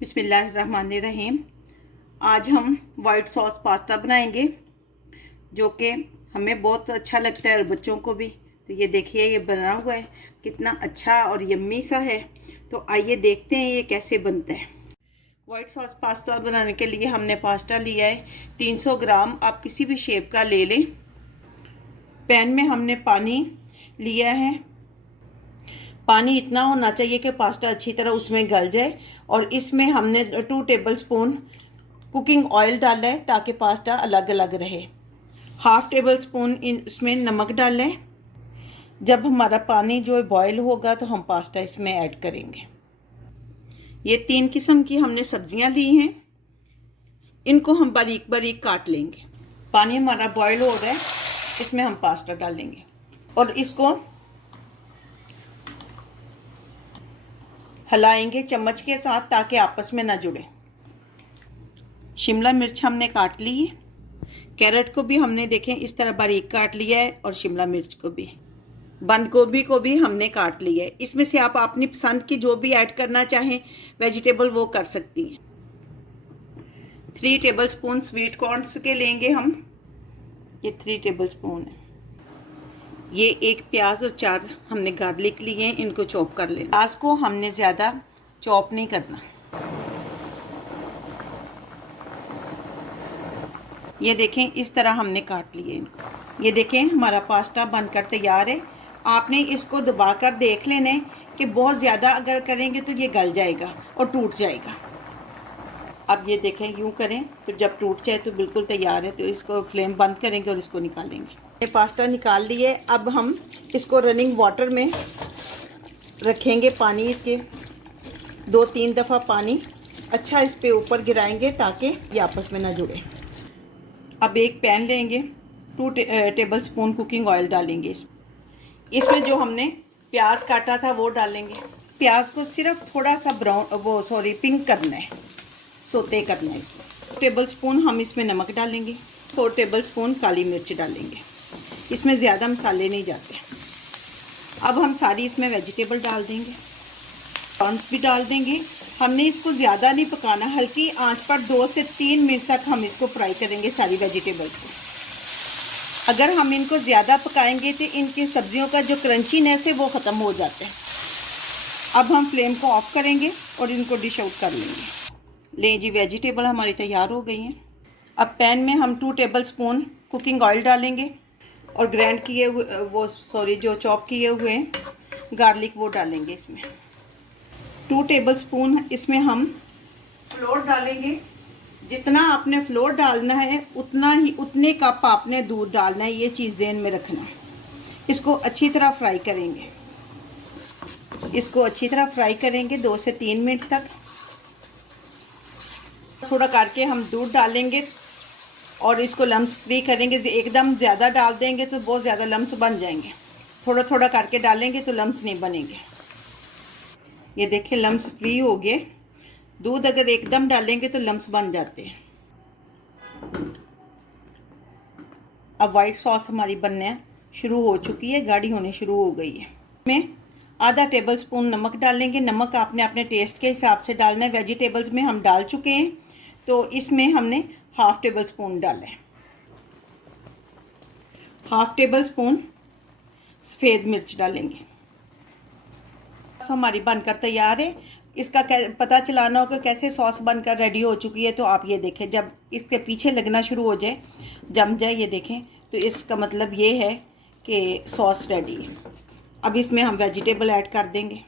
बिस्मिल्लाहिर्रहमानिर्रहीम। आज हम वाइट सॉस पास्ता बनाएंगे जो कि हमें बहुत अच्छा लगता है और बच्चों को भी। तो ये देखिए, ये बना हुआ है, कितना अच्छा और यम्मी सा है। तो आइए देखते हैं ये कैसे बनता है। वाइट सॉस पास्ता बनाने के लिए हमने पास्ता लिया है 300 ग्राम। आप किसी भी शेप का ले लें। पैन में हमने पानी लिया है। पानी इतना होना चाहिए कि पास्ता अच्छी तरह उसमें गल जाए। और इसमें हमने 2 टेबलस्पून कुकिंग ऑयल डाला है ताकि पास्ता अलग अलग रहे। 1/2 टेबलस्पून इसमें नमक डाला है। जब हमारा पानी जो बॉयल होगा तो हम पास्ता इसमें ऐड करेंगे। ये 3 किस्म की हमने सब्जियां ली हैं, इनको हम बारीक बारीक काट लेंगे। पानी हमारा बॉयल हो रहा है, इसमें हम पास्ता डालेंगे और इसको हिलाएंगे चम्मच के साथ ताकि आपस में ना जुड़े। शिमला मिर्च हमने काट ली है। कैरेट को भी हमने देखें इस तरह बारीक काट लिया है और शिमला मिर्च को भी। बंद गोभी को भी हमने काट लिया है। इसमें से आप अपनी पसंद की जो भी ऐड करना चाहें वेजिटेबल वो कर सकती हैं। 3 टेबलस्पून स्वीट कॉर्न्स के लेंगे हम। ये 3 टेबलस्पून है। ये 1 प्याज और 4 हमने गार्लिक लिए हैं, इनको चॉप कर लेना। प्याज को हमने ज़्यादा चॉप नहीं करना। ये देखें इस तरह हमने काट लिए इनको। ये देखें हमारा पास्ता बनकर तैयार है। आपने इसको दबाकर देख लेना है कि बहुत ज़्यादा अगर करेंगे तो ये गल जाएगा और टूट जाएगा। अब ये देखें यूँ करें तो जब टूट जाए तो बिल्कुल तैयार है। तो इसको फ्लेम बंद करेंगे और इसको निकालेंगे। ये पास्ता निकाल लिए। अब हम इसको रनिंग वाटर में रखेंगे। पानी इसके 2-3 दफ़ा पानी अच्छा इस पे ऊपर गिराएंगे ताकि ये आपस में ना जुड़े। अब एक पैन लेंगे, 2 टेबलस्पून कुकिंग ऑयल डालेंगे। इसमें जो हमने प्याज काटा था वो डालेंगे। प्याज को सिर्फ थोड़ा सा पिंक करना है, सोते करना है। इसमें 2 टेबलस्पून हम इसमें नमक डालेंगे। 4 टेबलस्पून काली मिर्च डालेंगे। इसमें ज़्यादा मसाले नहीं जाते। अब हम सारी इसमें वेजिटेबल डाल देंगे। कॉर्न्स भी डाल देंगे। हमने इसको ज़्यादा नहीं पकाना, हल्की आंच पर 2 से 3 मिनट तक हम इसको फ्राई करेंगे सारी वेजिटेबल्स को। अगर हम इनको ज़्यादा पकाएंगे तो इनकी सब्जियों का जो क्रंचीनेस है वो ख़त्म हो जाता है। अब हम फ्लेम को ऑफ करेंगे और इनको डिश आउट कर लेंगे। ले जी, वेजिटेबल हमारी तैयार हो गई हैं। अब पैन में हम 2 टेबलस्पून कुकिंग ऑयल डालेंगे और ग्राइंड किए हुए जो चॉप किए हुए गार्लिक वो डालेंगे इसमें। 2 टेबलस्पून इसमें हम फ्लोर डालेंगे। जितना आपने फ्लोर डालना है उतने कप आपने दूध डालना है। ये चीज़ ज़हन में रखना है। इसको अच्छी तरह फ्राई करेंगे। इसको अच्छी तरह फ्राई करेंगे 2 से 3 मिनट तक। थोड़ा करके हम दूध डालेंगे और इसको लम्स फ्री करेंगे। एकदम ज़्यादा डाल देंगे तो बहुत ज़्यादा लम्स बन जाएंगे। थोड़ा थोड़ा करके डालेंगे तो लम्स नहीं बनेंगे। ये देखिए लम्स फ्री हो गए। दूध अगर एकदम डालेंगे तो लम्स बन जाते हैं। अब वाइट सॉस हमारी बनने शुरू हो चुकी है, गाढ़ी होनी शुरू हो गई है। इसमें आधा टेबलस्पून नमक डालेंगे। नमक आपने अपने टेस्ट के हिसाब से डालना है। वेजिटेबल्स में हम डाल चुके हैं तो इसमें हमने 1/2 टेबलस्पून डाला है। 1/2 टेबलस्पून सफ़ेद मिर्च डालेंगे। हमारी बनकर तैयार है। इसका पता चलाना होगा कैसे सॉस बनकर रेडी हो चुकी है। तो आप ये देखें, जब इसके पीछे लगना शुरू हो जाए, जम जाए, ये देखें तो इसका मतलब ये है कि सॉस रेडी है। अब इसमें हम वेजिटेबल ऐड कर देंगे,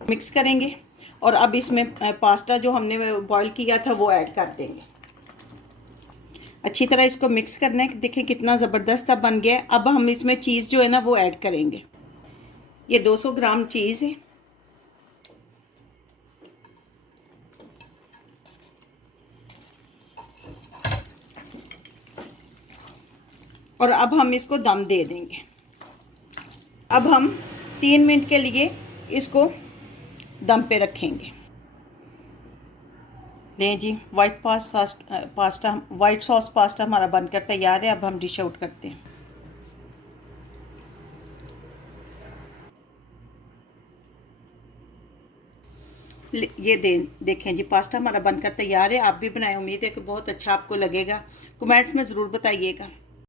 मिक्स करेंगे और अब इसमें पास्ता जो हमने बॉईल किया था वो ऐड कर देंगे। अच्छी तरह इसको मिक्स करना है। देखें कितना ज़बरदस्त अब बन गया है। अब हम इसमें चीज़ जो है ना वो ऐड करेंगे। ये 200 ग्राम चीज़ है। और अब हम इसको दम दे देंगे। अब हम 3 मिनट के लिए इसको दम पे रखेंगे। लें जी, वाइट सॉस पास्ता हमारा बनकर तैयार है। अब हम डिश आउट करते हैं। ये देखें जी, पास्ता हमारा बनकर तैयार है। आप भी बनाएं, उम्मीद है कि बहुत अच्छा आपको लगेगा। कमेंट्स में ज़रूर बताइएगा।